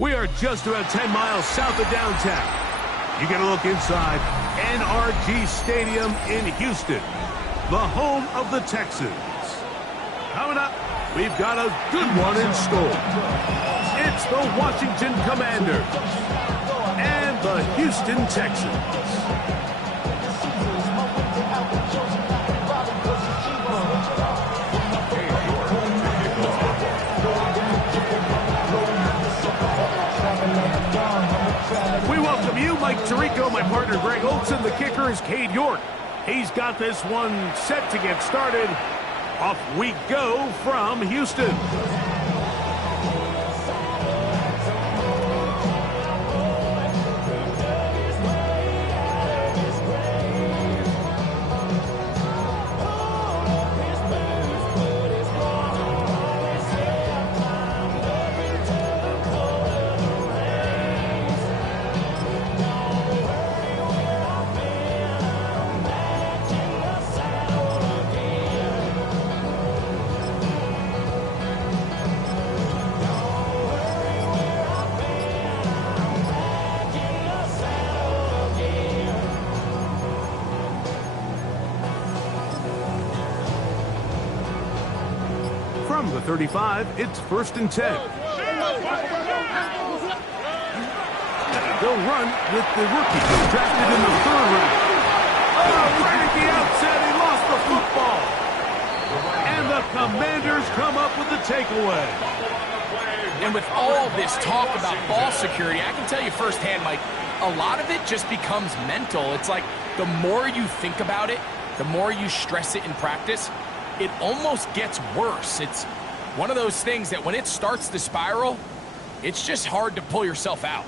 We are just about 10 miles south of downtown. You get a look inside NRG Stadium in Houston, the home of the Texans. Coming up, we've got a good one in store. It's the Washington Commanders and the Houston Texans. We welcome you, Mike Tirico, my partner Greg Olson. The kicker is Cade York. He's got this one set to get started. Off we go from Houston. From the 35, it's 1st and 10. They'll run with the rookie drafted in the 3rd round. Oh, right at the outset, he lost the football. And the Commanders come up with the takeaway. And with all this talk about ball security, I can tell you firsthand, Mike, a lot of it just becomes mental. It's like the more you think about it, the more you stress it in practice, it almost gets worse. It's one of those things that when it starts to spiral, it's just hard to pull yourself out.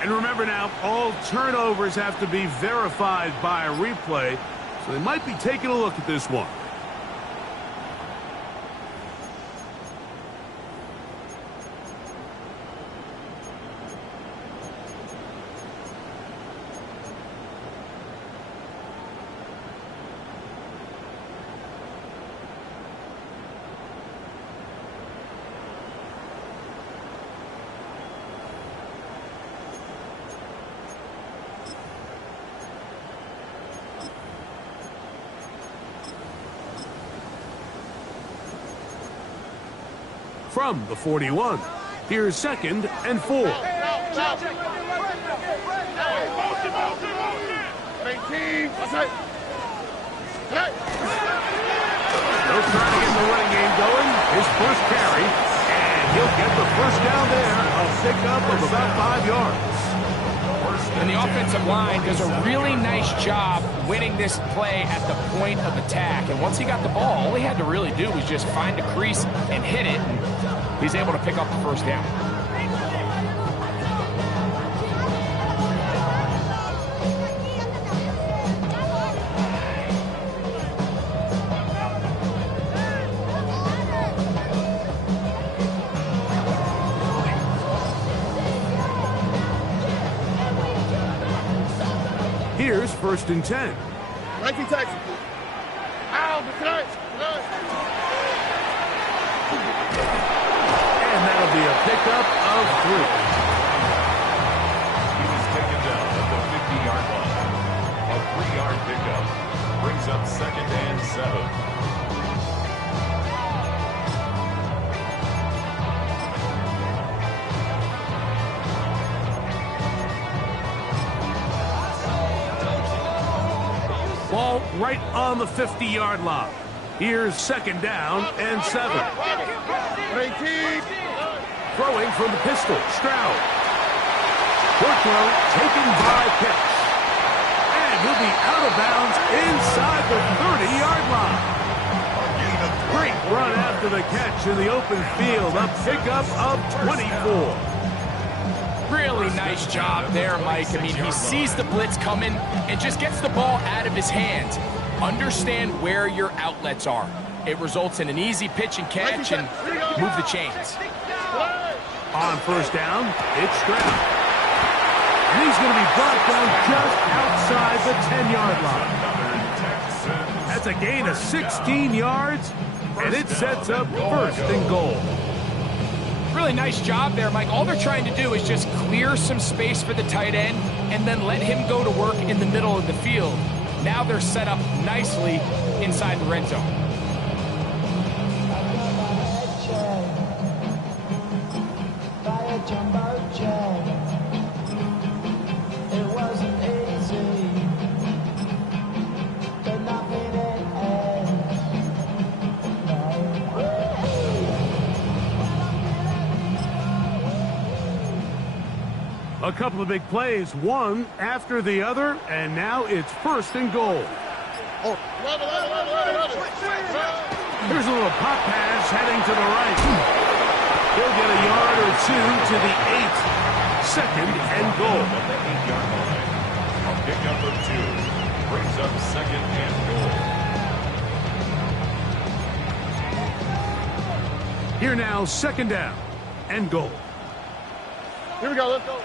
And remember now, all turnovers have to be verified by a replay, so they might be taking a look at this one. From the 41, here's 2nd and 4. They're trying to get the running game going. His first carry, and he'll get the first down there. A pickup of about 5 yards. And the offensive line does a really nice job winning this play at the point of attack. And once he got the ball, all he had to really do was just find a crease and hit it. And he's able to pick up the first down. Here's 1st and 10. 19 Texan. Ow, And that'll be a pickup of 3. He was taken down at the 50-yard line. A 3-yard pickup brings up 2nd and 7. Ball right on the 50-yard line. Here's 2nd down and 7. Throwing from the pistol, Stroud. Short throw taken by Pitts. And he'll be out of bounds inside the 30-yard line. Great run after the catch in the open field. A pickup of 24. Really nice job there, Mike. I mean, he sees the blitz coming and just gets the ball out of his hands. Understand where your outlets are. It results in an easy pitch and catch and move the chains. On 1st down, it's Stroud. And he's going to be brought down just outside the 10-yard line. That's a gain of 16 yards. and it sets up first and goal. Really nice job there, Mike. All they're trying to do is just clear some space for the tight end and then let him go to work in the middle of the field. Now they're set up nicely inside the red zone. A couple of big plays, one after the other, and now it's first and goal. Here's a little pop pass heading to the right. He'll get a yard or two to the 8. Second and goal. At the 8-yard line. A pickup of 2 brings up second and goal. Here now, second down and goal. Here we go, let's go.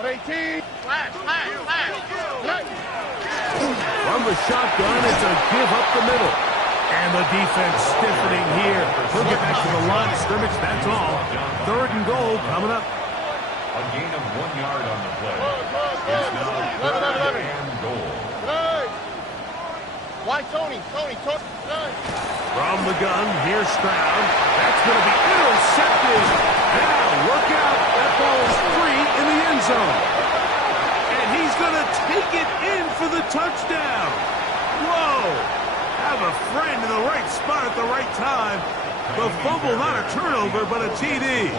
118. Flash. From the shotgun, it's a give up the middle. And the defense stiffening here. He'll get back to the line of scrimmage, that's all. Third and goal coming up. A gain of 1 yard on the play. It's now third and goal. Why Tony? From the gun, here's Stroud. That's going to be intercepted. Now, look out. That ball is free in the end zone. And he's going to take it in for the touchdown. Whoa. Have a friend in the right spot at the right time. The fumble, not a turnover, but a TD.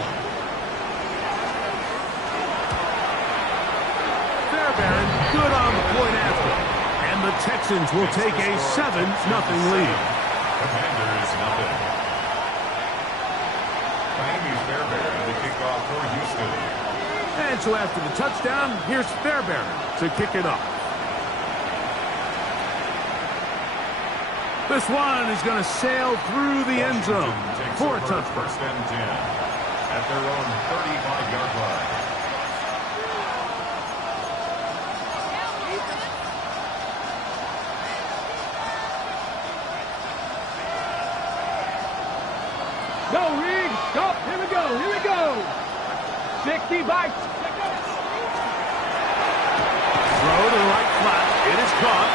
Fairbairn, good on the point after. And the Texans will take a 7-0 lead. Commanders nothing. Miami Fairbairn to kick off for Houston. And so after the touchdown, here's Fairbairn to kick it off. This one is going to sail through the end zone for a touchdown. First and 10 at their own 35-yard line. Go, Reed! Go! Here we go! Here we go! 60 bites! Throw to the right flat. It is caught.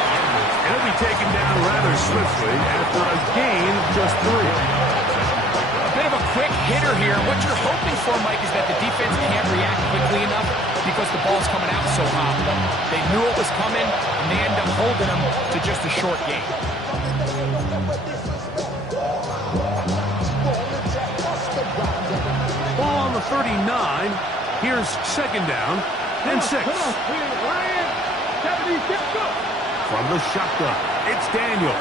It'll be taken down rather swiftly after a gain of just 3. A bit of a quick hitter here. What you're hoping for, Mike, is that the defense can't react quickly enough because the ball's coming out so hot. They knew it was coming, and they end up holding them to just a short gain. Ball on the 39. Here's second down and 6. From the shotgun, it's Daniel.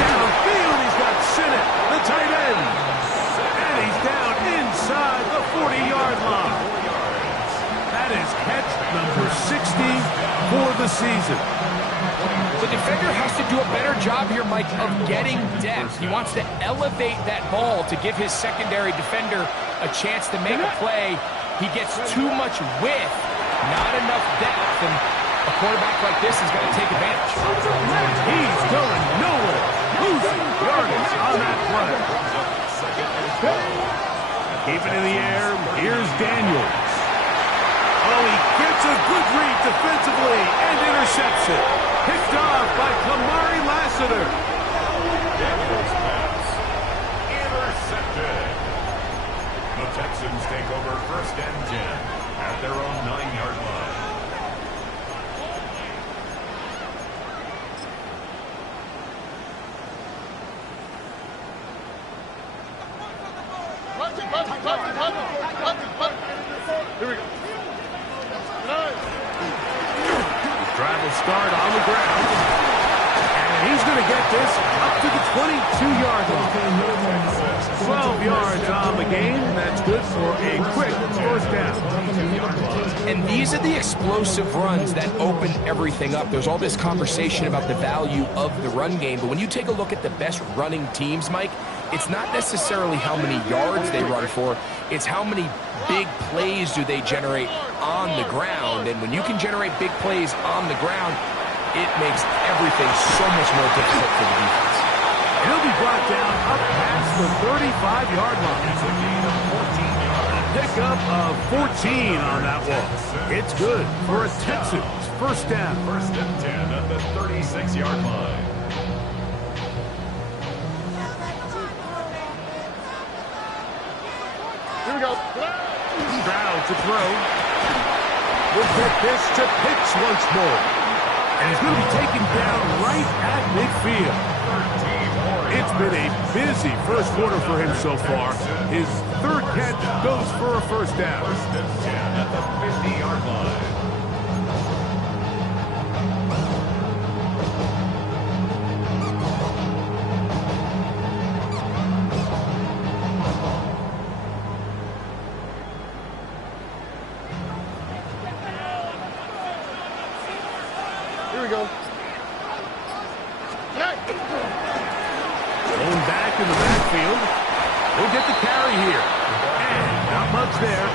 Downfield, he's got Sinnott, the tight end. And he's down inside the 40-yard line. That is catch number 60 for the season. The defender has to do a better job here, Mike, of getting depth. He wants to elevate that ball to give his secondary defender a chance to make a play. He gets too much width, not enough depth, and a quarterback like this is going to take advantage. He's going nowhere. Losing yardage on that play. Keep it in the air. Here's Daniels. Oh, he gets a good read defensively and intercepts it. Picked off by Kamari Lassiter. Daniels pass. Intercepted. The Texans take over first and 10 at their own 9-yard line. Here we go. Drive will start on the ground. And he's going to get this up to the 22-yard line. 12 yards on the game. That's good for a quick first down. And these are the explosive runs that open everything up. There's all this conversation about the value of the run game, but when you take a look at the best running teams, Mike, it's not necessarily how many yards they run for, it's how many big plays do they generate on the ground. And when you can generate big plays on the ground, it makes everything so much more difficult for the defense. He'll be brought down up past the 35-yard line. It's a gain of 14 yards. Pickup of 14 on that one. It's good for a Texans first down. First and 10 at the 36-yard line. Here we go. Stroud to throw. We'll get this to Pitts once more. And he's going to be taken down right at midfield. It's been a busy first quarter for him so far. His third catch goes for a first down. First and 10 at the 50-yard line. Here we go. Going back in the backfield. He'll get the carry here. And not much there.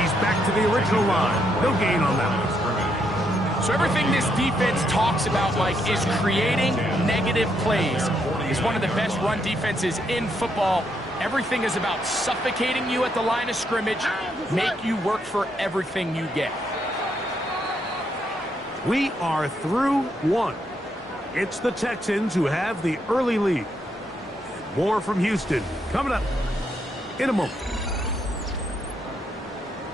He's back to the original line. No gain on that one. So everything this defense talks about, Mike, is creating negative plays. It's one of the best run defenses in football. Everything is about suffocating you at the line of scrimmage, make you work for everything you get. We are through one. It's the Texans who have the early lead. More from Houston coming up in a moment.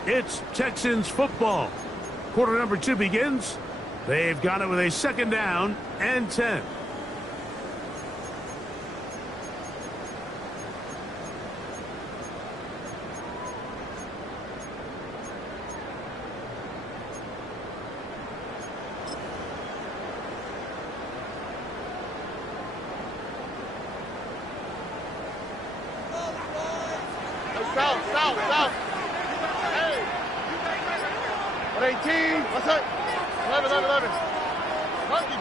It's Texans football. Quarter number 2 begins. They've got it with a second down and 10. South. Hey. 118. What's up? 11. Buggy.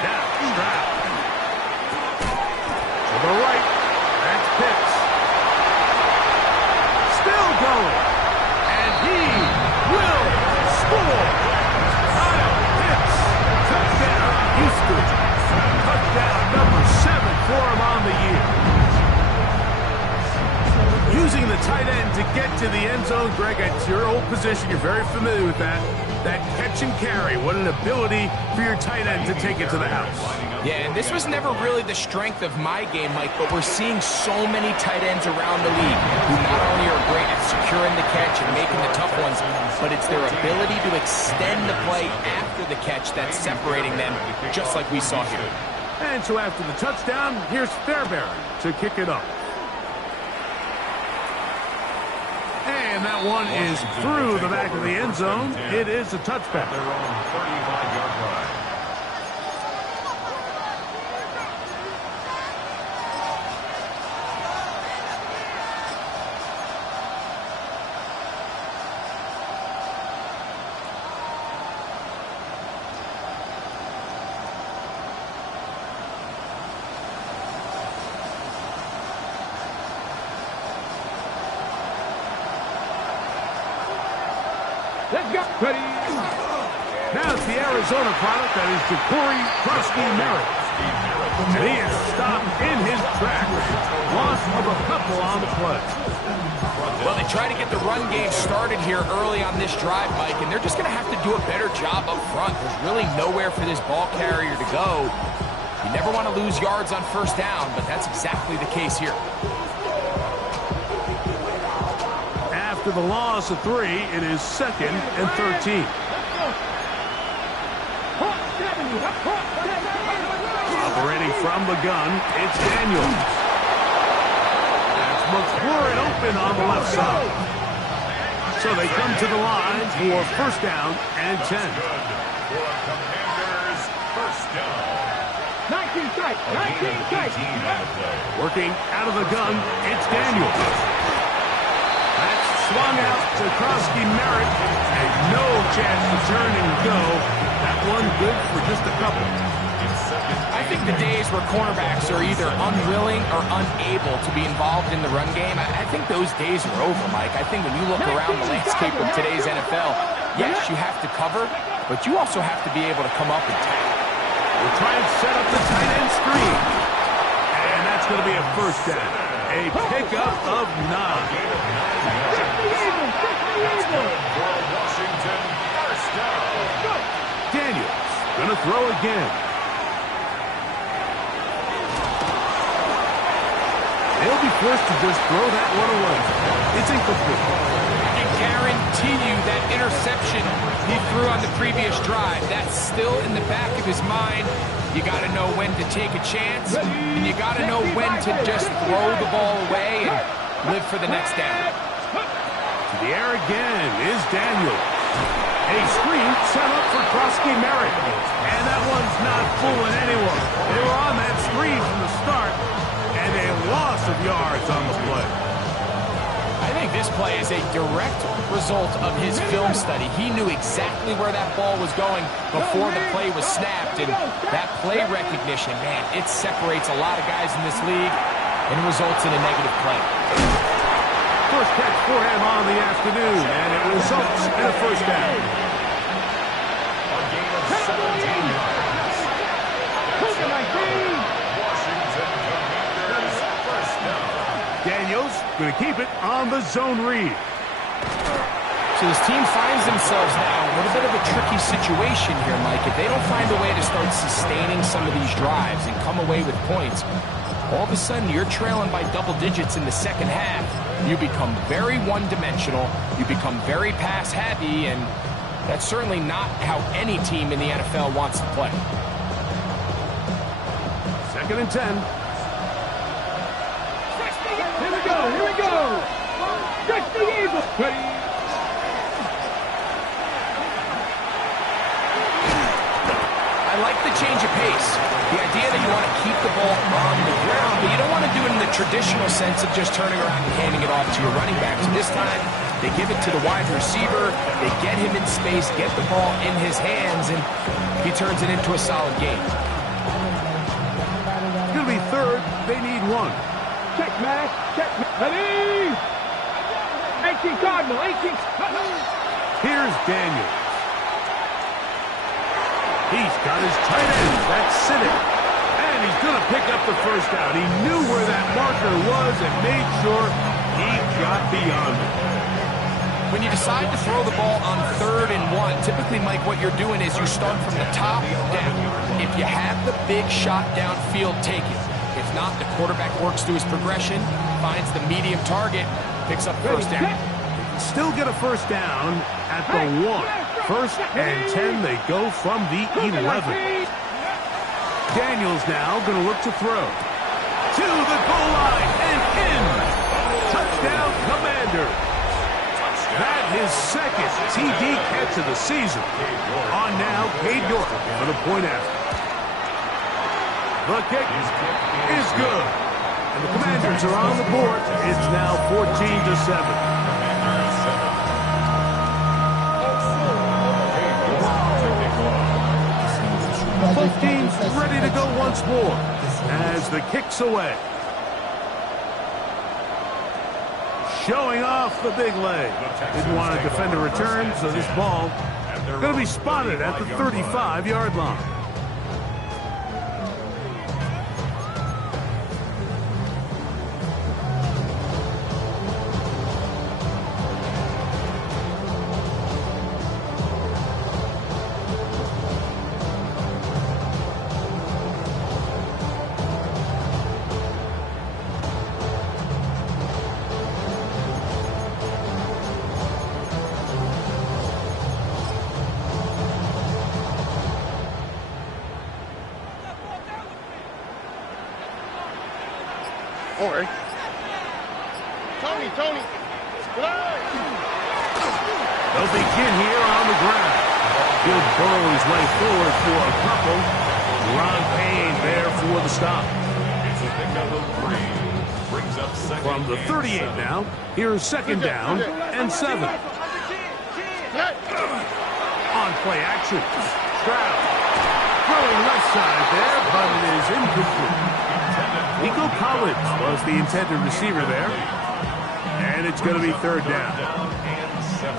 Now, Stroud. To the right. That's Pitts. Still going. And he will score. Kyle Pitts. Touchdown, Houston. Touchdown number 7 for him on the year. Using the tight end to get to the end zone, Greg, it's your old position. You're very familiar with that. That catch and carry. What an ability for your tight end to take it to the house. Yeah, and this was never really the strength of my game, Mike, but we're seeing so many tight ends around the league who not only are great at securing the catch and making the tough ones, but it's their ability to extend the play after the catch that's separating them, just like we saw here. And so after the touchdown, here's Fairbairn to kick it up. And that one is through the back of the end zone. It is a touchback. They're on 35-yard line. Let's go. Ready. Now it's the Arizona product that is Corey Merritt. And he is stopped in his tracks. Loss of a couple on the play. Well, they try to get the run game started here early on this drive, Mike, and they're just going to have to do a better job up front. There's really nowhere for this ball carrier to go. You never want to lose yards on first down, but that's exactly the case here. After the loss of 3, it is 2nd and 13. Operating from the gun, it's Daniels. That's McLaurin open on the left side. So they come to the line for first down and 10. For Commanders, first down. 19 strikes. Working out of the gun, it's Daniels. That's swung out to Merritt, and no chance to turn and go. That one good for just a couple. I think the days where cornerbacks are either unwilling or unable to be involved in the run game, I think those days are over, Mike. I think when you look around the landscape of today's NFL, yes, you have to cover, but you also have to be able to come up and tackle. We'll try and set up the tight end screen. And that's going to be a first down. A pickup of 9. Washington, first down. Daniels going to throw again. They'll be forced to just throw that one away. It's incomplete. I can guarantee you that interception he threw on the previous drive, that's still in the back of his mind. You got to know when to take a chance, and you got to know when to just throw the ball away and live for the next down. To the air again is Daniels. A screen set up for Krosky Merritt. And that one's not fooling anyone. They were on that screen from the start, and a loss of yards on the play. I think this play is a direct result of his film study. He knew exactly where that ball was going before the play was snapped, and that play recognition, man, it separates a lot of guys in this league and results in a negative play. First catch for him on the afternoon, and it results in a first down. A gain of 17 yards. Washington Commanders, first down. Daniels going to keep it on the zone read. So this team finds themselves now in a little bit of a tricky situation here, Mike. If they don't find a way to start sustaining some of these drives and come away with points, all of a sudden you're trailing by double digits in the second half. You become very one-dimensional, you become very pass-heavy, and that's certainly not how any team in the NFL wants to play. 2nd and 10. Here we go, here we go. Touch the Eagles. I like the change of pace. The idea that you want to keep the ball on the ground, but you don't want to do it in the traditional sense of just turning around and handing it off to your running back. So this time, they give it to the wide receiver, they get him in space, get the ball in his hands, and he turns it into a solid game. It's going to be 3rd. They need 1. Check, Matt. Check, ready? 18 Cardinal, 18. Here's Daniels. He's got his tight end. That's Sinnet. And he's going to pick up the first down. He knew where that marker was and made sure he got beyond it. When you decide to throw the ball on 3rd and 1, typically, Mike, what you're doing is you start from the top down. If you have the big shot downfield, take it. If not, the quarterback works through his progression, finds the medium target, picks up first down. Still get a first down at the 1. 1st and 10, they go from the 11. Daniels now going to look to throw. To the goal line and in. Touchdown, Commanders. That is 2nd TD catch of the season. On now, Cade York for the point after. The kick is good. And the Commanders are on the board. It's now 14-7. Both teams ready to go once more as the kick's away. Showing off the big leg. Didn't want to defend a return, so this ball going to be spotted at the 35-yard line. Don't worry. Tony. They'll begin here on the ground. Good burrow his way forward for a couple. Ron Payne there for the stop. It's a pickup of 3. Brings up 2nd. From the 38 now, here's 2nd down and 7. On play action. Stroud throwing left side there, but it is incomplete. Nico Collins was the intended receiver there. And it's going to be 3rd down.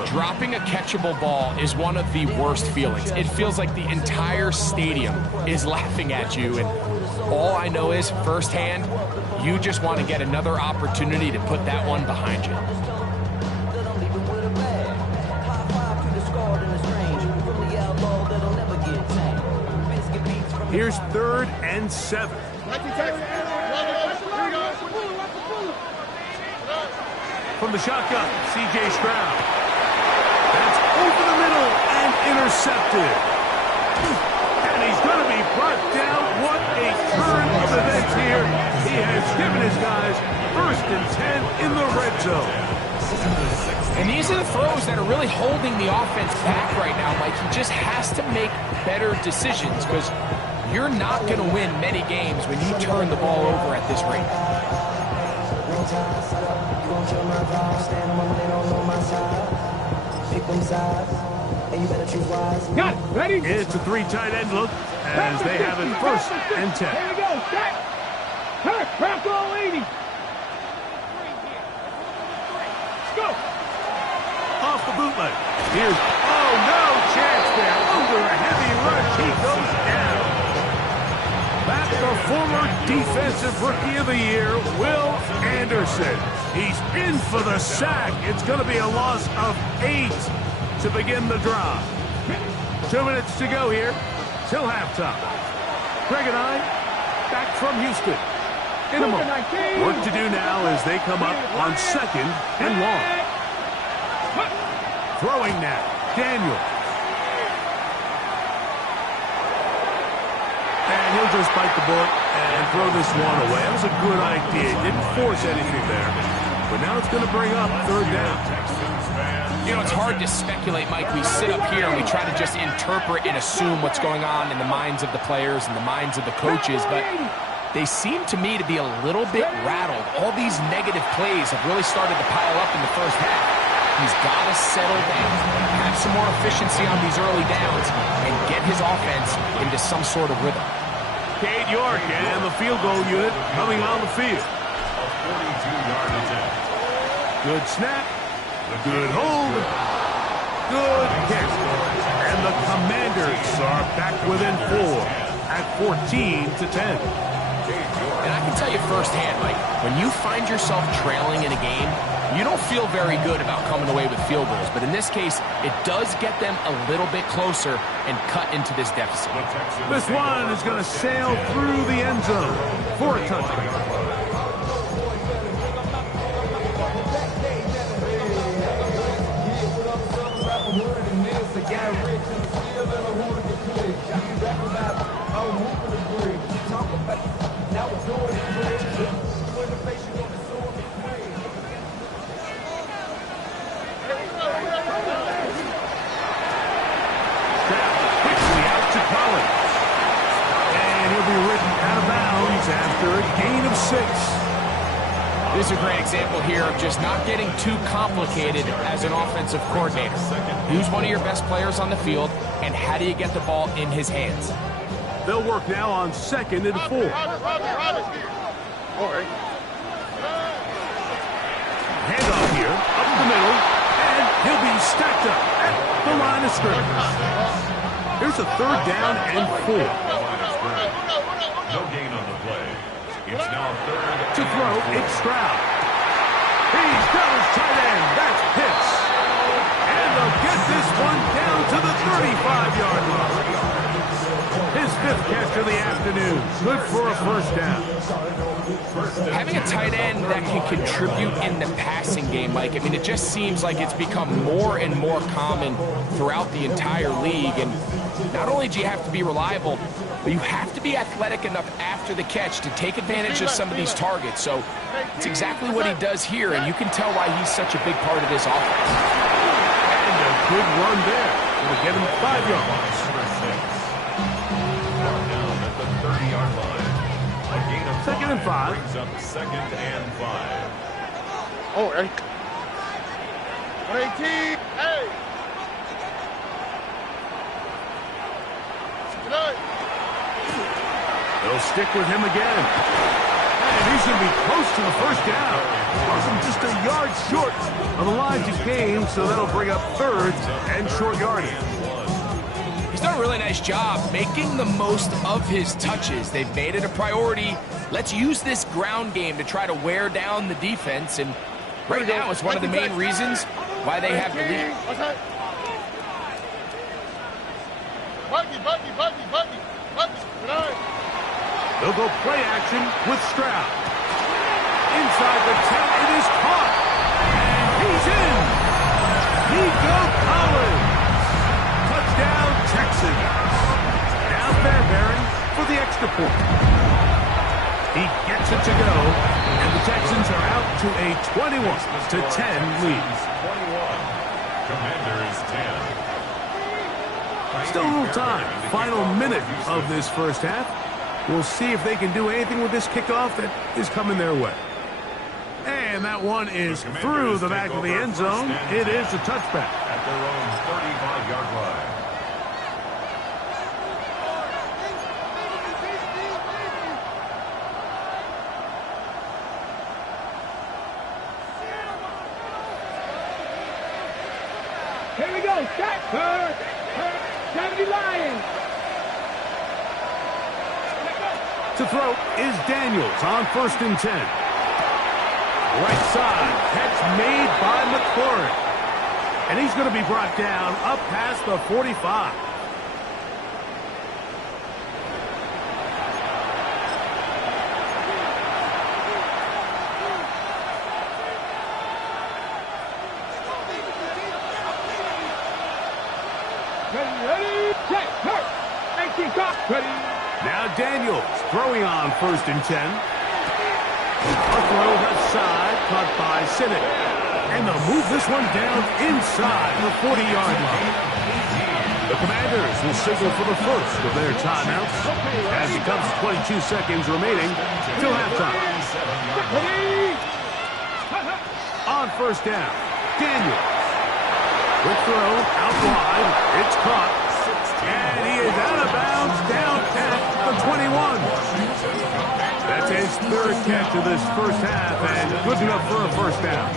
Dropping a catchable ball is one of the worst feelings. It feels like the entire stadium is laughing at you, and all I know is firsthand, you just want to get another opportunity to put that one behind you. Here's 3rd and 7. From the shotgun, C.J. Stroud. That's over the middle and intercepted. And he's going to be brought down. What a turn of events here. He has given his guys 1st and 10 in the red zone. And these are the throws that are really holding the offense back right now, Mike. He just has to make better decisions because you're not going to win many games when you turn the ball over at this rate. Got it. Ready? It's a 3 tight end look as they have it 1st and 10. Here we go. Set. Turn. Crack all 80. Let's go. Off the bootleg. Here's, oh, no chance there. Under a heavy rush, he goes down. That's the former Defensive Rookie of the Year, Will Anderson. He's in for the sack. It's going to be a loss of 8 to begin the drive. 2 minutes to go here till halftime. Greg and I back from Houston in a moment. Work to do now as they come up on 2nd and long. Throwing now, Daniel. And he'll just bite the bullet and throw this one away. That was a good idea. Didn't force anything there. But now it's going to bring up 3rd down. You know, it's hard to speculate, Mike. We sit up here and we try to just interpret and assume what's going on in the minds of the players and the minds of the coaches, but they seem to me to be a little bit rattled. All these negative plays have really started to pile up in the first half. He's got to settle down, have some more efficiency on these early downs, and get his offense into some sort of rhythm. Cade York and the field goal unit coming on the field. 42-yard attempt. Good snap. Good hold. Good kick. And the Commanders are back within 4 at 14 to 10. And I can tell you firsthand, Mike, when you find yourself trailing in a game, you don't feel very good about coming away with field goals. But in this case, it does get them a little bit closer and cut into this deficit. This one is going to sail through the end zone for a touchdown. After a gain of 6. This is a great example here of just not getting too complicated as an offensive coordinator. Who's one of your best players on the field, and how do you get the ball in his hands? They'll work now on 2nd and 4. Handoff here, up the middle, and he'll be stacked up at the line of scrimmage. Here's a 3rd down and 4. No gain on the play. It's now 3rd to throw. It's Stroud. He's got his tight end. That's Pitts. And they'll get this one down to the 35-yard line. His 5th catch of the afternoon. Good for a 1st down. Having a tight end that can contribute in the passing game, Mike, I mean, it just seems like it's become more and more common throughout the entire league. And not only do you have to be reliable, but you have to be athletic enough after the catch to take advantage of some of these targets. So it's exactly what he does here, and you can tell why he's such a big part of this offense. And a good run there. It'll get him 5 yards. down at the 30-yard line. A gain of 2nd and 5. Brings up 2nd and 5. Oh, right. 18. Hey. They'll stick with him again. And he's going to be close to the 1st down. Wasn't just a yard yards short of the lines he came, so that'll bring up third and short yardage. He's done a really nice job making the most of his touches. They've made it a priority. Let's use this ground game to try to wear down the defense, and right now it's one of the main reasons why they have the lead. They'll go play action with Stroud. Inside the 10, it is caught. And he's in. Nico Collins. Touchdown, Texans. Now Fairbairn for the extra point. He gets it to go, and the Texans are out to a 21-10 lead. 21. Commanders 10. Still a little time. Final minute of this first half. We'll see if they can do anything with this kickoff that is coming their way. And that one is through the back of the end zone. It is a touchback. At their own 35-yard line. Here we go. Set her. 70 Lions. To throw is Daniels on 1st and 10. Right side, catch made by McLaurin. And he's going to be brought down up past the 45. Ready, set her. 18 cock. Ready. Now Daniels throwing on 1st and 10. A throw left side, caught by Sinnott. And they'll move this one down inside the 40-yard line. The Commanders will signal for the first of their timeouts as it comes to 22 seconds remaining till halftime. On 1st down, Daniels. Quick throw, out wide, it's caught. And he is out of bounds down at the 21. That's his third catch of this first half and good enough for a first down.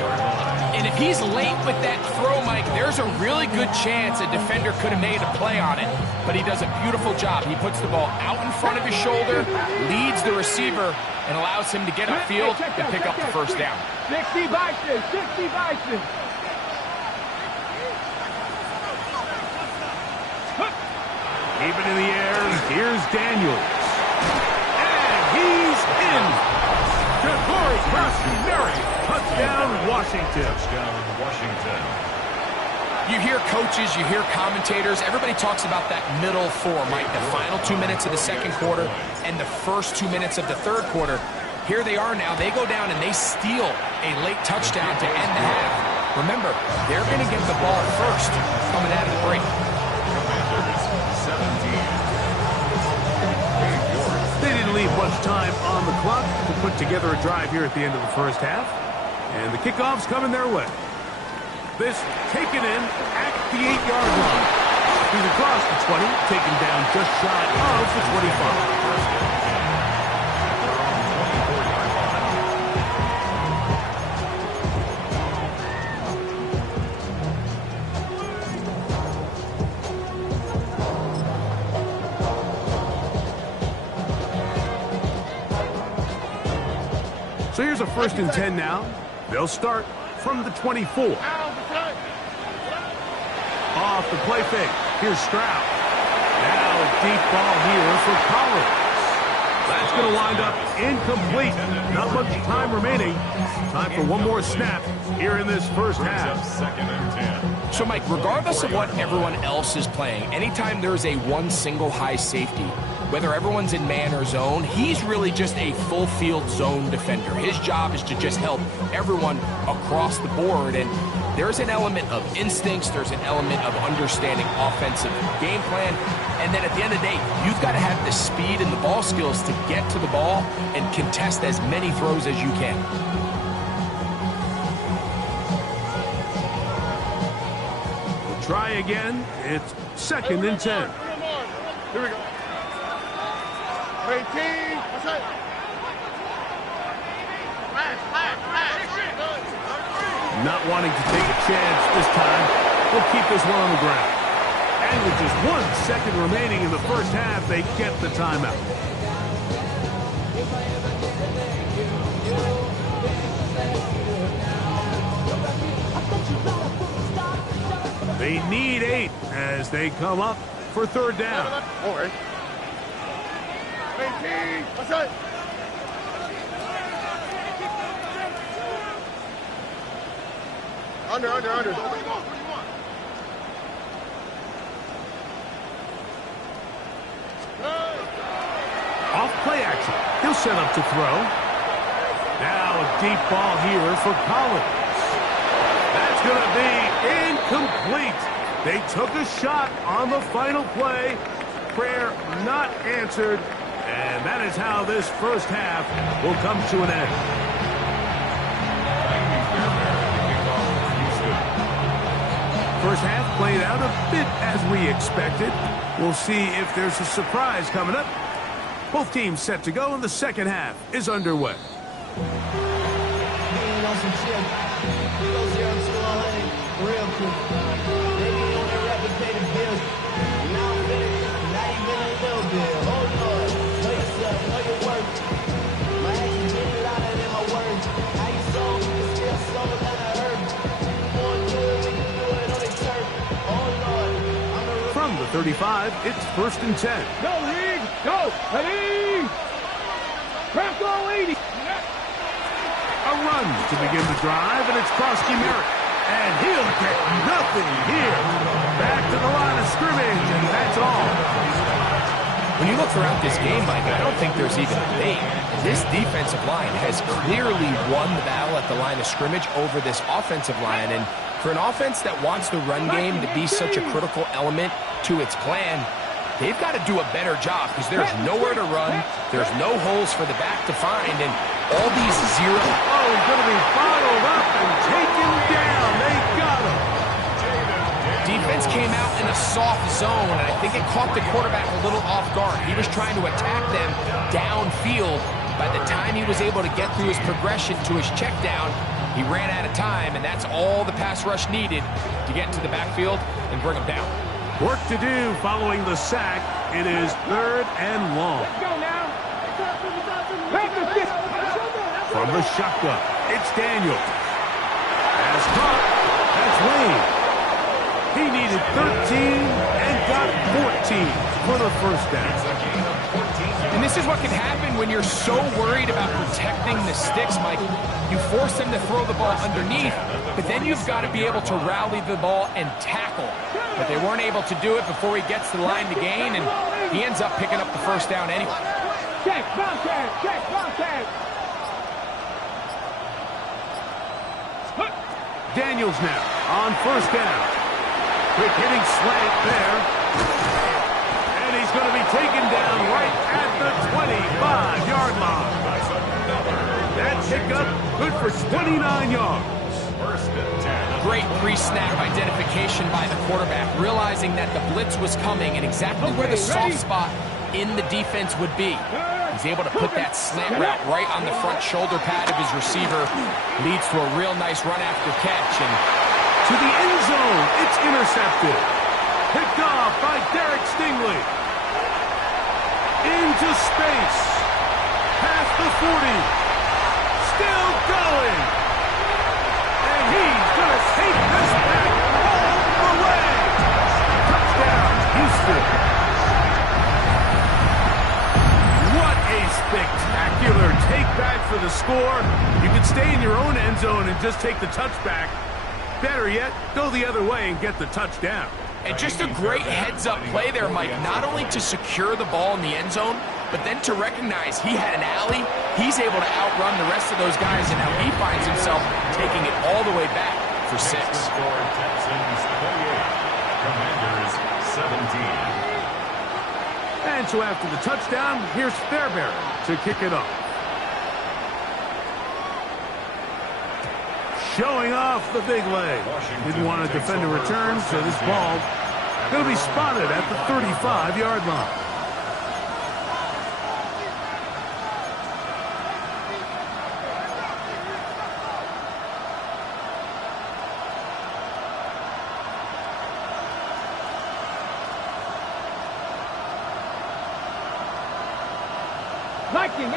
And if he's late with that throw, Mike, there's a really good chance a defender could have made a play on it. But he does a beautiful job. He puts the ball out in front of his shoulder, leads the receiver, and allows him to get upfield and pick up the first down. 60 Bison, 60 Bison. Keep it in the air. Here's Daniels. And he's in. Ja'Cory Merrick. Touchdown, Washington. Touchdown, Washington. You hear coaches, you hear commentators, everybody talks about that middle four, Mike, the final 2 minutes of the second quarter and the first 2 minutes of the third quarter. Here they are now. They go down and they steal a late touchdown to end the half. Remember, they're going to get the ball first coming out of the break. They didn't leave much time on the clock to put together a drive here at the end of the first half. And the kickoff's coming their way. This taken in at the 8-yard line. He's across the 20, taken down just shy of the 25. So here's a 1st and 10 now. They'll start from the 24. Off the play fake. Here's Stroud. Now a deep ball here for Collins. That's going to wind up incomplete. Not much time remaining. Time for one more snap here in this first half. 2nd and 10. So, Mike, regardless of what everyone else is playing, anytime there's a one single high safety, whether everyone's in man or zone, he's really just a full field zone defender. His job is to just help everyone across the board. And there's an element of instincts. There's an element of understanding offensive game plan. And then at the end of the day, you've got to have the speed and the ball skills to get to the ball and contest as many throws as you can. We'll try again. It's 2nd and 10. Here we go. 18. What's that? Flash. Not wanting to take a chance this time, we'll keep this one on the ground. And with just 1 second remaining in the first half, they get the timeout. They need 8 as they come up for third down. All right. 18, what's that? Under. What do you want? Off play action. He'll set up to throw. Now a deep ball here for Collins. That's going to be incomplete. They took a shot on the final play. Prayer not answered. And that is how this first half will come to an end. First half played out a bit as we expected. We'll see if there's a surprise coming up. Both teams set to go, and the second half is underway. From the 35, it's 1st and 10. Go, League! Go! Ready! Crack all 80! A run to begin the drive, and it's Krosky Merritt. And he'll get nothing here. Back to the line of scrimmage, and that's all. When you look throughout this game, Mike, I don't think there's even a debate. This defensive line has clearly won the battle at the line of scrimmage over this offensive line. And for an offense that wants the run game to be such a critical element to its plan, they've got to do a better job because there's nowhere to run. There's no holes for the back to find. And all these zero... Oh, he's going to be bottled up and taken down. They got him. Defense came out in a soft zone, and I think it caught the quarterback a little off guard. He was trying to attack them downfield. By the time he was able to get through his progression to his check down, he ran out of time, and that's all the pass rush needed to get into the backfield and bring him down. Work to do following the sack. It is 3rd and long. Let's go now! From the shotgun, it's Daniel. As caught, that's Wayne. He needed 13 and got 14 for the first down. And this is what can happen when you're so worried about protecting the sticks, Mike. You force them to throw the ball underneath, but then you've got to be able to rally the ball and tackle. But they weren't able to do it before he gets to the line to gain, and he ends up picking up the first down anyway. Check, contact! Daniels now on first down. Quick hitting slant there. And he's going to be taken down right at the 25-yard line. That pickup good for 29 yards. Great pre-snap identification by the quarterback, realizing that the blitz was coming and exactly where the soft spot in the defense would be. He's able to put that slant route right on the front shoulder pad of his receiver. Leads to a real nice run after catch. And to the end zone, it's intercepted. Picked off by Derek Stingley. Into space. Past the 40. Still going. And he's going to take this back all the way. Touchdown, Houston. What a spectacular take back for the score. You can stay in your own end zone and just take the touchback. Better yet, go the other way and get the touchdown. And just a great heads-up play there, Mike, not only to secure the ball in the end zone, but then to recognize he had an alley. He's able to outrun the rest of those guys, and now he finds himself taking it all the way back for 6. Texans 38, Commanders 17. And so after the touchdown, here's Fairbairn to kick it off. Showing off the big leg. Didn't want to defend a return, so this ball going to be spotted at the 35-yard line. Viking, 18.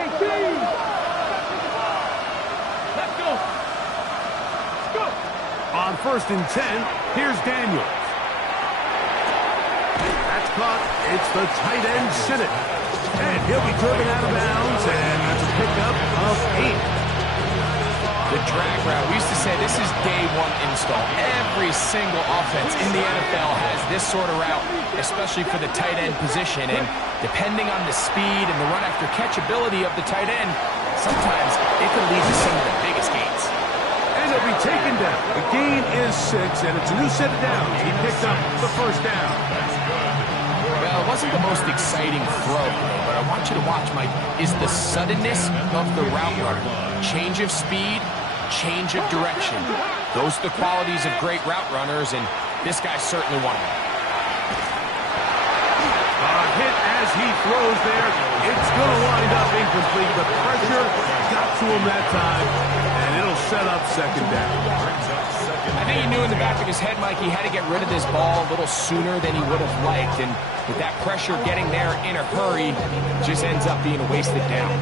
Let's go. Let's go. On 1st and 10, here's Daniels. That's caught. It's the tight end, Sinnott. And he'll be driven out of bounds, and that's a pickup of 8. The drag route, we used to say this is day one install. Every single offense in the NFL has this sort of route, especially for the tight end position. And depending on the speed and the run after catch ability of the tight end, sometimes it can lead to some of the biggest gains. And he'll be taken down. The gain is 6, and it's a new set of downs. He picked up the 1st down. Well, it wasn't the most exciting throw, but I want you to watch, Mike, is the suddenness of the route runner. Change of speed, change of direction. Those are the qualities of great route runners, and this guy's certainly one of them. Hit as he throws there. It's going to wind up incomplete. The pressure got to him that time, and it'll set up 2nd down. I think he knew in the back of his head, Mike, he had to get rid of this ball a little sooner than he would have liked, and with that pressure getting there in a hurry, just ends up being a wasted down.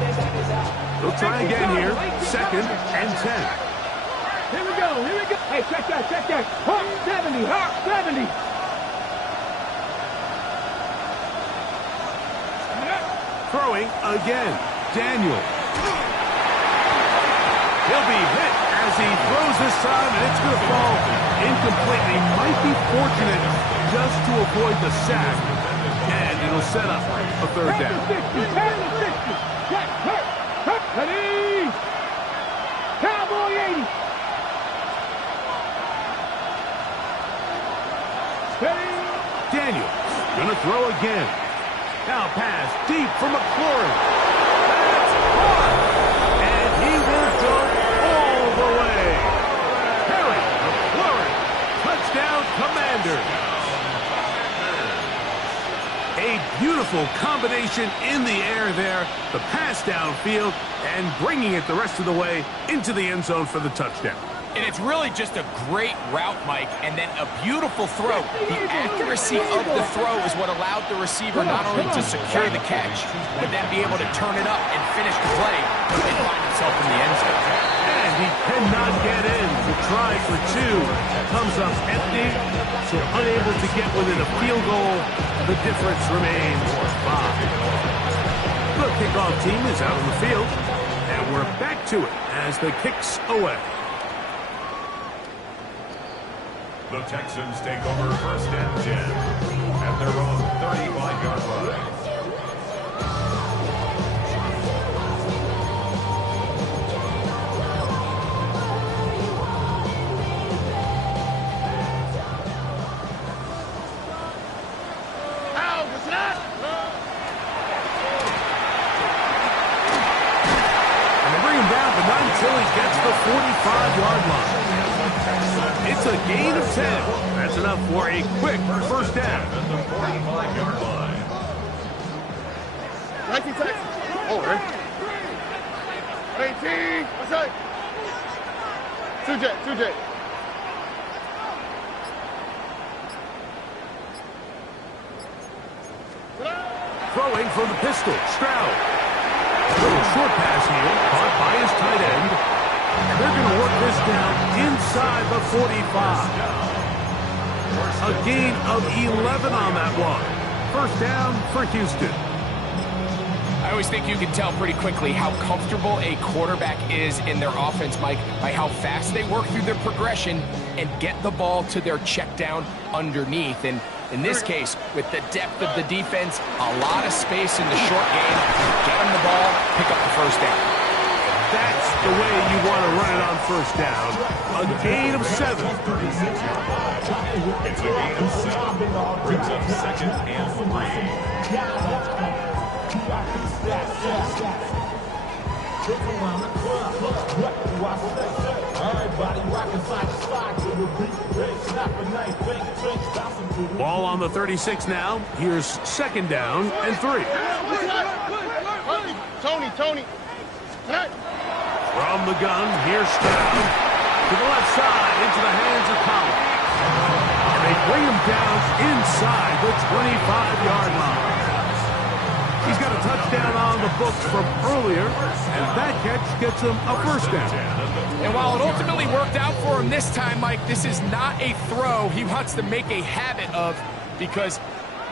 They'll try again here. 2nd and 10. Here we go. Here we go. Hey, check that. Check that. Hawk 70. Hawk 70. Throwing again. Daniel. He'll be hit as he throws this time, and it's going to fall incomplete. He might be fortunate just to avoid the sack, and it'll set up a 3rd down. Ready? Cowboy 80. Ready? Daniel going to throw again. Now pass deep for McLaurin. That's caught. And he will go all the way. Harry McLaurin. Touchdown, Commanders. A beautiful combination in the air there. The pass downfield and bringing it the rest of the way into the end zone for the touchdown. And it's really just a great route, Mike, and then a beautiful throw. The accuracy of the throw is what allowed the receiver not only to secure the catch, but then be able to turn it up and finish the play and find himself in the end zone. And he cannot get in. The try for 2 comes up empty, so unable to get within a field goal. The difference remains 5. The kickoff team is out on the field, and we're back to it as the kicks away. The Texans take over 1st and 10 at their own 35-yard line. And they bring him down, but not until he gets the 45-yard line. It's a gain of 10. That's enough for a quick 1st down. At the 45-yard line. 19 Texans. Oh, right. 18. What's that? 2J. Throwing from the pistol, Stroud. Little short pass here, caught by his tight end. And they're going to work this down inside the 45. A gain of 11 on that one. 1st down for Houston. I always think you can tell pretty quickly how comfortable a quarterback is in their offense, Mike, by how fast they work through their progression and get the ball to their check down underneath. And in this case, with the depth of the defense, a lot of space in the short game, get them the ball, pick up the 1st down. That's the way you want to run it on 1st down. A gain of 7. It's a gain of 7. Brings up 2nd and 3. Ball on the 36 now. Here's 2nd down and 3. Tony. Hey. From the gun, here's Stroud. To the left side, into the hands of Collins. And they bring him down inside the 25-yard line. He's got a touchdown on the books from earlier, and that catch gets him a first down. And while it ultimately worked out for him this time, Mike, this is not a throw he wants to make a habit of, because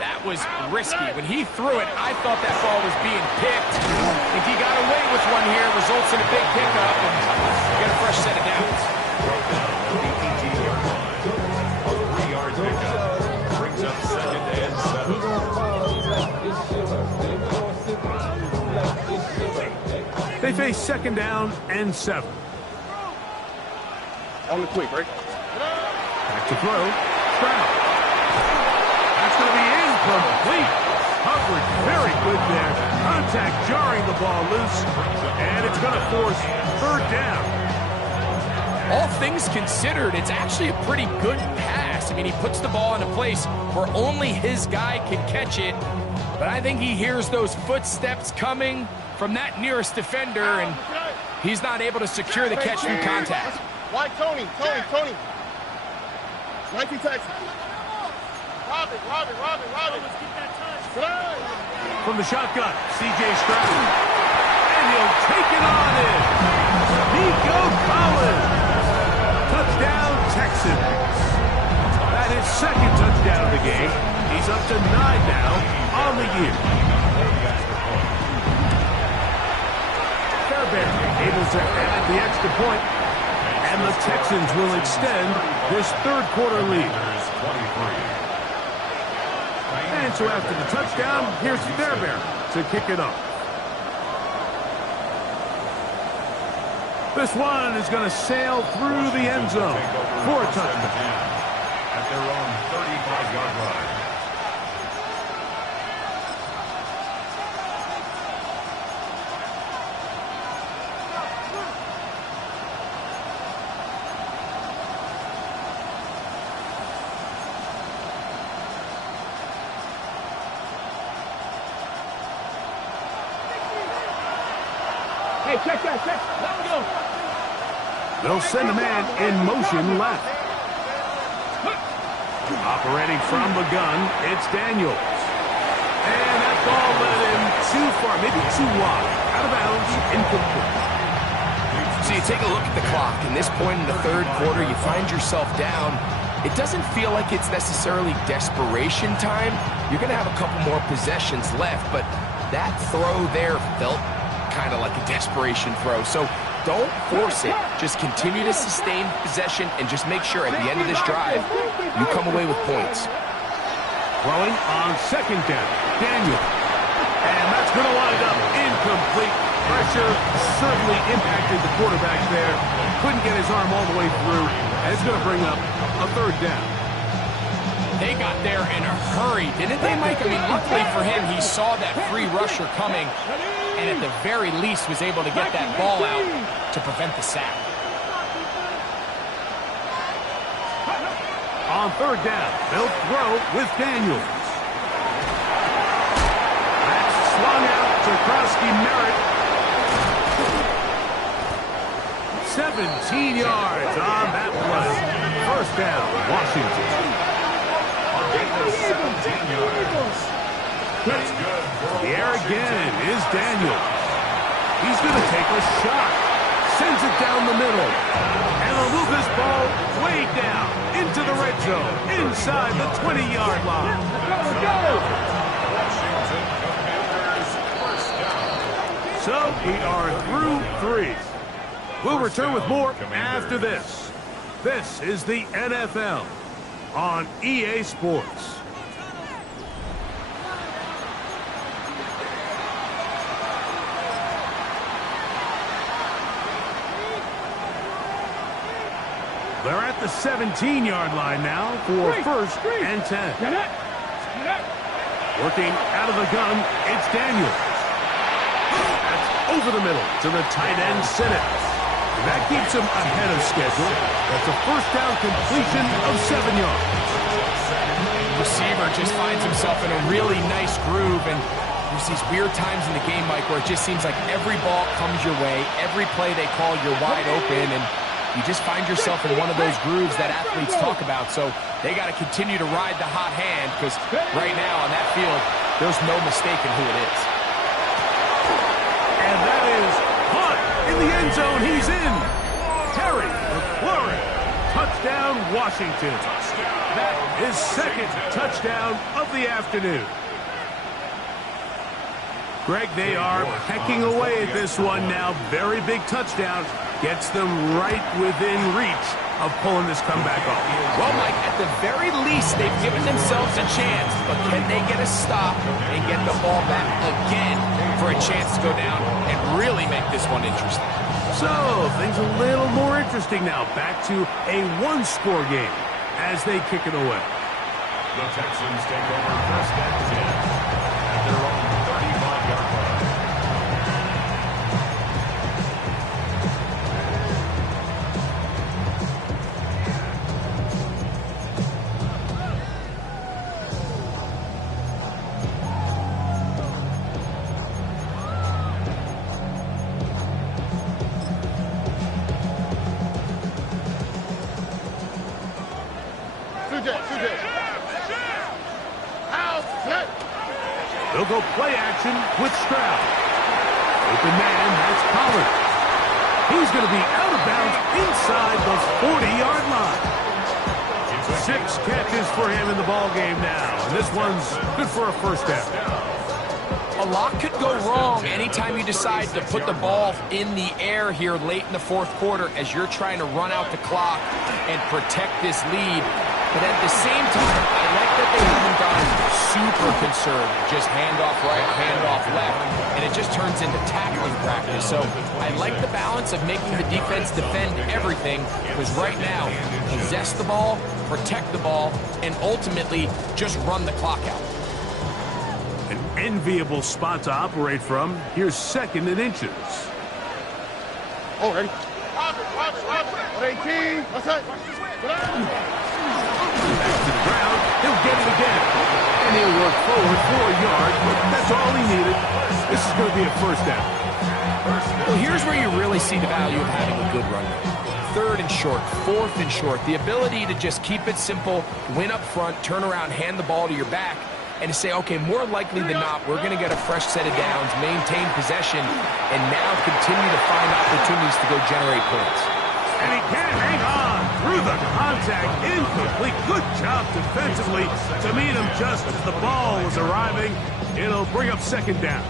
that was risky. When he threw it, I thought that ball was being picked. If he got away with one here, results in a big pickup and get a fresh set of downs. A 3-yard pickup brings up second and 7. They face second down and 7. On the quick, right? Back to throw. Stroud. That's going to be incomplete. Coverage very good there. Contact jarring the ball loose. And it's going to force third down. All things considered, it's actually a pretty good pass. I mean, he puts the ball in a place where only his guy can catch it. But I think he hears those footsteps coming from that nearest defender, and he's not able to secure the catch through contact. Why, Tony? Nike Texan. Rob it. Let's get that touch. From the shotgun, C.J. Stroud. And he'll take it on in. Nico Collins. Touchdown, Texans. That is second touchdown of the game. He's up to 9 now on the year. Fairbairn able to add the extra point. And the Texans will extend this third quarter lead. And so after the touchdown, here's Fairbairn to kick it off. This one is going to sail through the end zone for a touchdown. At their own 35-yard line. Hey, check that. Let him go. They'll send a man in motion left. Operating from the gun, it's Daniels. And that ball led him too far, maybe too wide. Out of bounds, incomplete. So you take a look at the clock. In this point in the third quarter, you find yourself down. It doesn't feel like it's necessarily desperation time. You're going to have a couple more possessions left, but that throw there felt kind of like a desperation throw. So don't force it. Just continue to sustain possession and just make sure at the end of this drive, you come away with points. Throwing on second down, Daniel. And that's going to wind up incomplete. Pressure certainly impacted the quarterback there. Couldn't get his arm all the way through. And it's going to bring up a third down. They got there in a hurry, didn't they, Mike? I mean, luckily for him, he saw that free rusher coming, and at the very least was able to get that ball out to prevent the sack. On third down, they'll throw with Daniels. That's swung out to Krowski Merritt. 17 yards on that play. First down, Washington. That's good. The air again is Daniels. He's going to take a shot. Sends it down the middle. And they'll move this ball way down into the red zone, inside the 20-yard line. So we are through 3. We'll return with more after this. This is the NFL on EA Sports. They're at the 17-yard line now for first and 10. Working out of the gun, it's Daniels. That's over the middle to the tight end, Simmons. That keeps him ahead of schedule. That's a first down completion of 7 yards. Receiver just finds himself in a really nice groove, and there's these weird times in the game, Mike, where it just seems like every ball comes your way, every play they call, you're wide open, and you just find yourself in one of those grooves that athletes talk about. So they got to continue to ride the hot hand, because right now on that field, there's no mistaking who it is. And that is caught in the end zone. He's in. Terry McLaurin. Touchdown, Washington. That is second touchdown of the afternoon. Greg, they are pecking away at this one now. Very big touchdown. Gets them right within reach of pulling this comeback off. Well, Mike, at the very least, they've given themselves a chance. But can they get a stop and get the ball back again for a chance to go down and really make this one interesting? So, things a little more interesting now. Back to a one-score game as they kick it away. The Texans take over first and 10 at their own 35-yard line. They'll go play action with Stroud. Open man, that's Pollard. He's going to be out of bounds inside the 40-yard line. 6 catches for him in the ballgame now. And this one's good for a first down. A lot could go wrong anytime you decide to put the ball in the air here late in the fourth quarter as you're trying to run out the clock and protect this lead. But at the same time, I like that they haven't gone super conservative. Just handoff right, handoff left, and it just turns into tackling practice. So I like the balance of making the defense defend everything, because right now, possess the ball, protect the ball, and ultimately just run the clock out. An enviable spot to operate from. Here's second and inches. Oh, ready? Robert. 18. What's that? Back to the ground. He'll get it again. And he'll work forward for a yard. That's all he needed. This is going to be a first down. Well, here's where you really see the value of having a good run game. Third and short, fourth and short. The ability to just keep it simple, win up front, turn around, hand the ball to your back, and to say, okay, more likely than not, we're going to get a fresh set of downs, maintain possession, and now continue to find opportunities to go generate points. And he can't hang on through the contact. Incomplete. Good job defensively to meet him just as the ball was arriving. It'll bring up second down.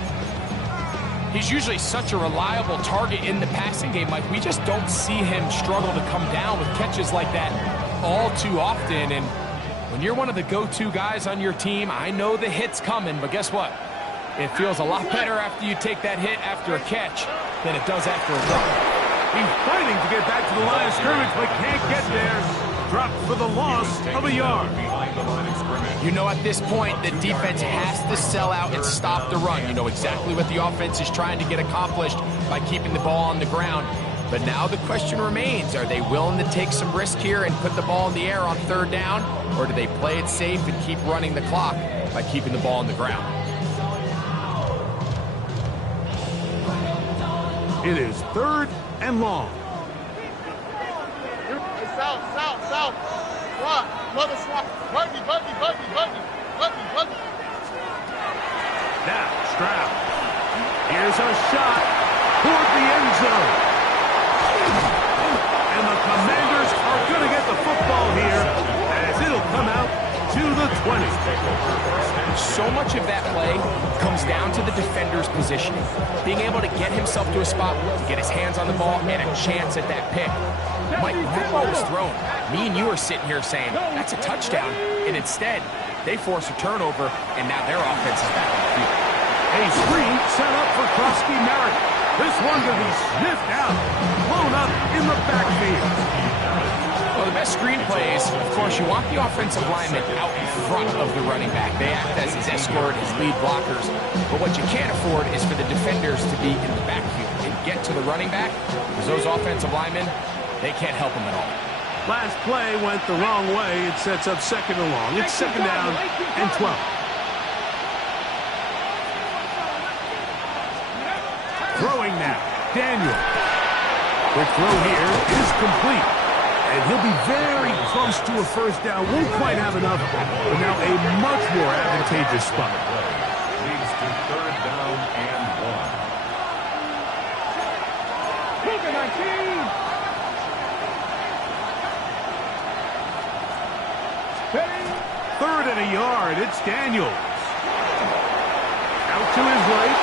He's usually such a reliable target in the passing game, Mike. We just don't see him struggle to come down with catches like that all too often. And when you're one of the go-to guys on your team, I know the hit's coming, but guess what? It feels a lot better after you take that hit after a catch than it does after a run. He's fighting to get back to the line of scrimmage, but can't get there. Dropped for the loss of a yard. You know, at this point, the defense has to sell out and stop the run. You know exactly what the offense is trying to get accomplished by keeping the ball on the ground. But now the question remains, are they willing to take some risk here and put the ball in the air on third down? Or do they play it safe and keep running the clock by keeping the ball on the ground? It is third and long. South. Swat. Mother swat. Buggy. Now, Stroud. Here's a shot toward the end zone. And the Commanders are going to get the football here as it'll come out to the 20. So much of that play comes down to the defender's positioning. Being able to get himself to a spot, to get his hands on the ball, and a chance at that pick. Mike, when that ball was thrown, me and you are sitting here saying, that's a touchdown. And instead, they force a turnover, and now their offense is back on the field. A screen set up for Krusky Merrick. This one to be sniffed out, blown up in the backfield. Well, the best screen plays, of course, you want the offensive lineman out in front of the running back. They act as his escort, his lead blockers. But what you can't afford is for the defenders to be in the backfield and get to the running back, because those offensive linemen, they can't help him at all. Last play went the wrong way. It sets up second and long. It's second down and 12. Throwing now, Daniel. Quick throw here is complete. And he'll be very close to a first down. Won't quite have enough, but now a much more advantageous spot. Leads to third down and 1. 19. Ready? 3rd and a yard. It's Daniels. Out to his right.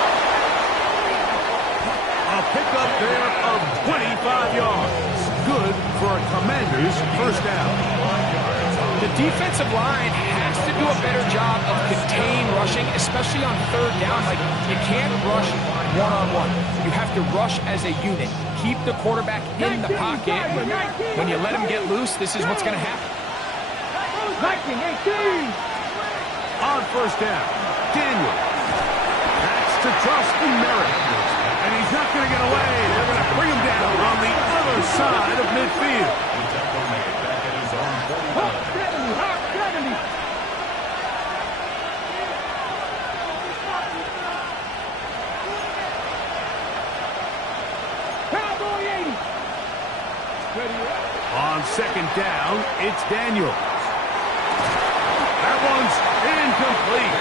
A pickup there of 25 yards. Good for a Commanders first down. The defensive line has to do a better job of contain rushing, especially on 3rd down. Like, you can't rush one-on-one. You have to rush as a unit. Keep the quarterback in the pocket. When you let him get loose, this is what's going to happen. 19, 18. On first down, Daniel. That's to trust in Merritt. And he's not going to get away. They're going to bring him down on the other side of midfield. Hawk 70, Hawk 70. Cowboy 80. Ready up. On 2nd down, it's Daniel. That one's incomplete.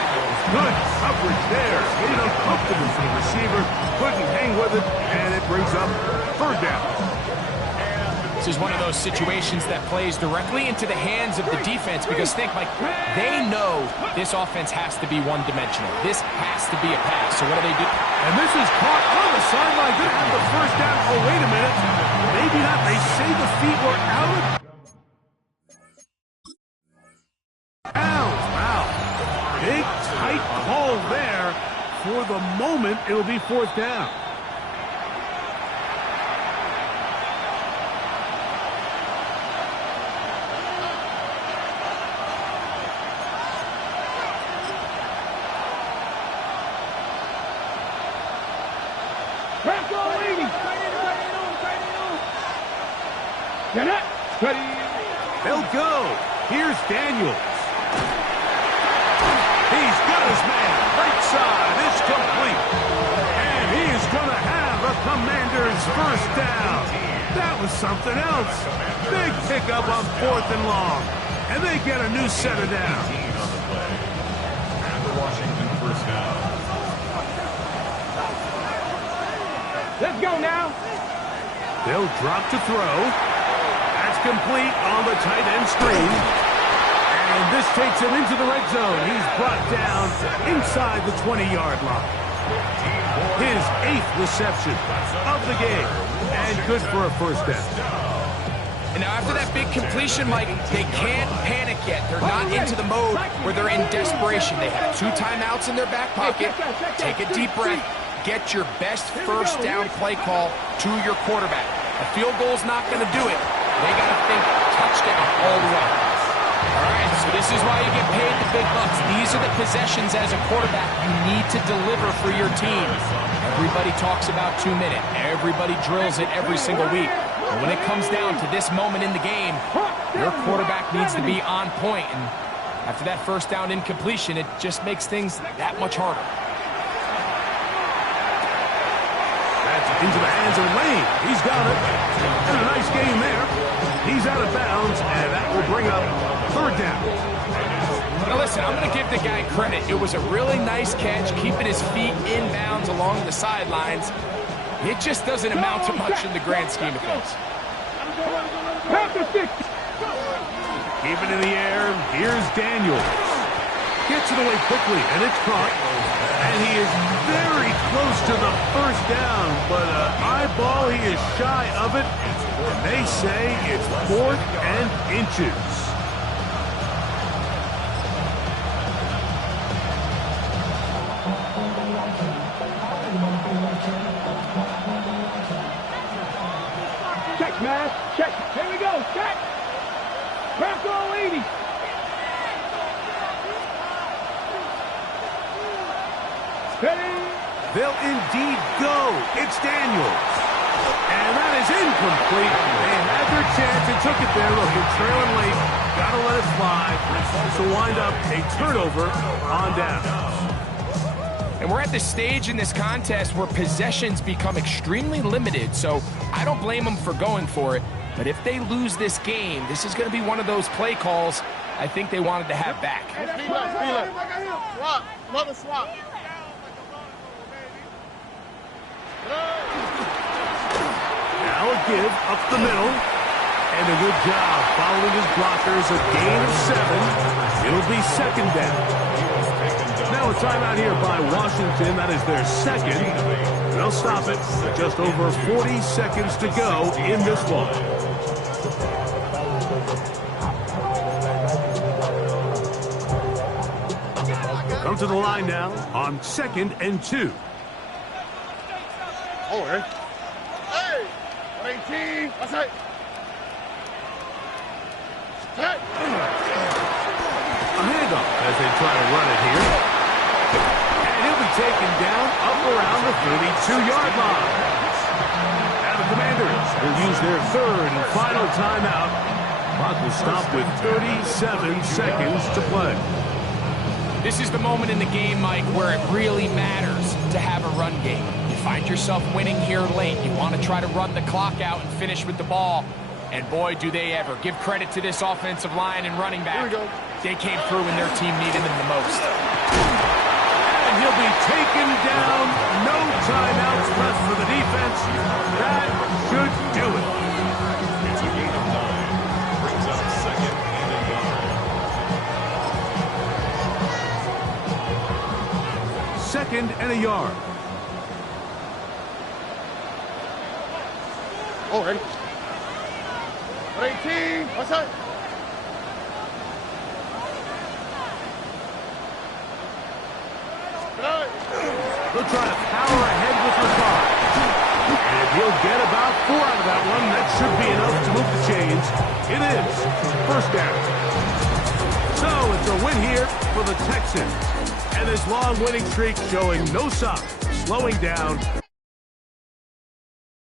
Good coverage there. Made it uncomfortable for the receiver. Couldn't hang with it, and it brings up 3rd down. This is one of those situations that plays directly into the hands of the defense because think, like, they know this offense has to be one-dimensional. This has to be a pass. So what do they do? And this is caught on the sideline. Going to have the first down. Oh, wait a minute. Maybe not. They say the feet were out. Wow. Big, tight call there. For the moment, it'll be 4th down. Bronco 80. Get it. Ready. They'll go. Here's Daniels. He's got his man. Right side. It's complete. And he is going to have a Commander's first down. That was something else. Big pickup on 4th and long. And they get a new set of downs. And the Washington first down. Let's go now. They'll drop to throw. That's complete on the tight end screen. And this takes him into the red zone. He's brought down inside the 20-yard line. His 8th reception of the game. And good for a first down. And now after that big completion, Mike, they can't panic yet. They're not into the mode where they're in desperation. They have 2 timeouts in their back pocket. Take a deep breath. Get your best first down play call to your quarterback. A field goal's not going to do it. They got to think touchdown all the way. All right, so this is why you get paid the big bucks. These are the possessions as a quarterback you need to deliver for your team. Everybody talks about 2 minute. Everybody drills it every single week. But when it comes down to this moment in the game, your quarterback needs to be on point. And after that first down incompletion, it just makes things that much harder. Into the hands of Lane. He's got it. And a nice game there. He's out of bounds, and that will bring up 3rd down. Now listen, I'm going to give the guy credit. It was a really nice catch, keeping his feet in bounds along the sidelines. It just doesn't amount to much in the grand scheme of things. Keep it in the air. Here's Daniels. Gets it away quickly, and it's caught. And he is very close to the first down, but eyeball, he is shy of it. And they say it's 4th and inches. Check, man. Check. Here we go. Check. Bronco 80. Ready? They'll indeed go. It's Daniels. And that is incomplete. They had their chance and took it there. Look, they're trailing late. Got to let it fly. This will wind up a turnover on down. And we're at the stage in this contest where possessions become extremely limited, so I don't blame them for going for it. But if they lose this game, this is going to be one of those play calls I think they wanted to have back. Swap. Another swap. Now Now a give up the middle. And a good job following his blockers. A gain of 7. It'll be second down. Now a timeout here by Washington. That is their second. They'll stop it. Just over 40 seconds to go in this one. Come to the line now on 2nd and 2. Oh, hey. Hey! 18. That's it. Hey! A handoff as they try to run it here. And he'll be taken down up around the 32-yard line. And the Commanders will use their third and final timeout. Clock will stop with 37 seconds to play. This is the moment in the game, Mike, where it really matters to have a run game. You find yourself winning here late. You want to try to run the clock out and finish with the ball. And boy, do they ever. Give credit to this offensive line and running back. Here we go. They came through when their team needed them the most. And he'll be taken down. No timeouts left for the defense. That should do it. It's a gain of 9. Brings up 2nd and a yard. 2nd and a yard. Oh, ready? 18. What's that? They'll try to power ahead with Ricard. And he'll get about 4 out of that one. That should be enough to move the chains. It is first down. So it's a win here for the Texans. And his long winning streak showing no signs of slowing down